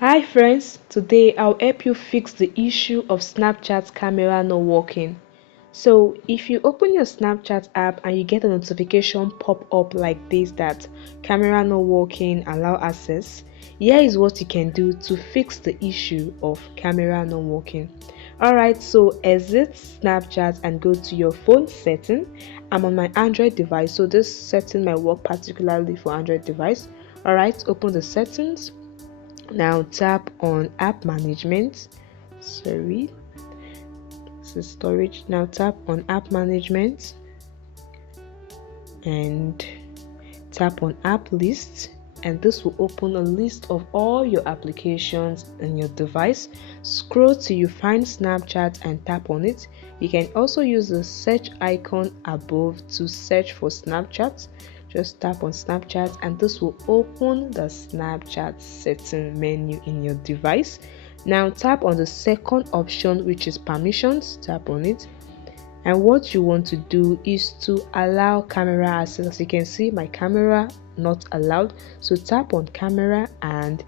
Hi friends, today I'll help you fix the issue of Snapchat camera not working. So if you open your Snapchat app and you get a notification pop up like this that camera not working, allow access, here is what you can do to fix the issue of camera not working. Alright, so exit Snapchat and go to your phone setting. I'm on my Android device, so this setting might work particularly for Android device. Alright, open the settings. Now tap on app management. Sorry, this is storage. Now tap on app management and tap on app list, and this will open a list of all your applications on your device. Scroll till you find Snapchat and tap on it. You can also use the search icon above to search for Snapchat. Just tap on Snapchat and this will open the Snapchat setting menu in your device. Now tap on the second option, which is permissions. Tap on it, and what you want to do is to allow camera access. As you can see, my camera not allowed, so tap on camera and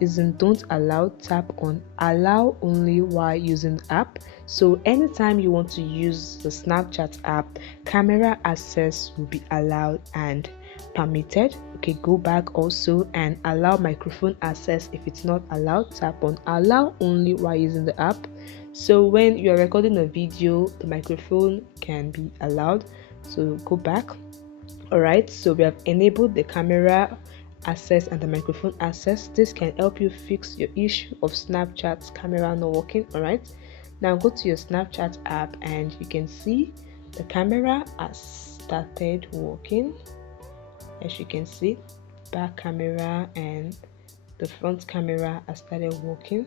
isn't don't allow. Tap on allow only while using the app. So anytime you want to use the Snapchat app, camera access will be allowed and permitted. Okay, go back also and allow microphone access. If it's not allowed, tap on allow only while using the app. So when you are recording a video, the microphone can be allowed. So go back. Alright, so we have enabled the camera access and the microphone access. This can help you fix your issue of Snapchat's camera not working. Alright, now go to your Snapchat app and you can see the camera has started working. As you can see, back camera and the front camera has started working.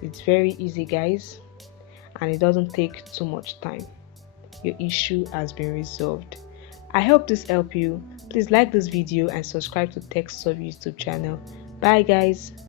It's very easy, guys, and it doesn't take too much time. Your issue has been resolved. I hope this helped you. Please like this video and subscribe to TechSolve YouTube channel. Bye guys.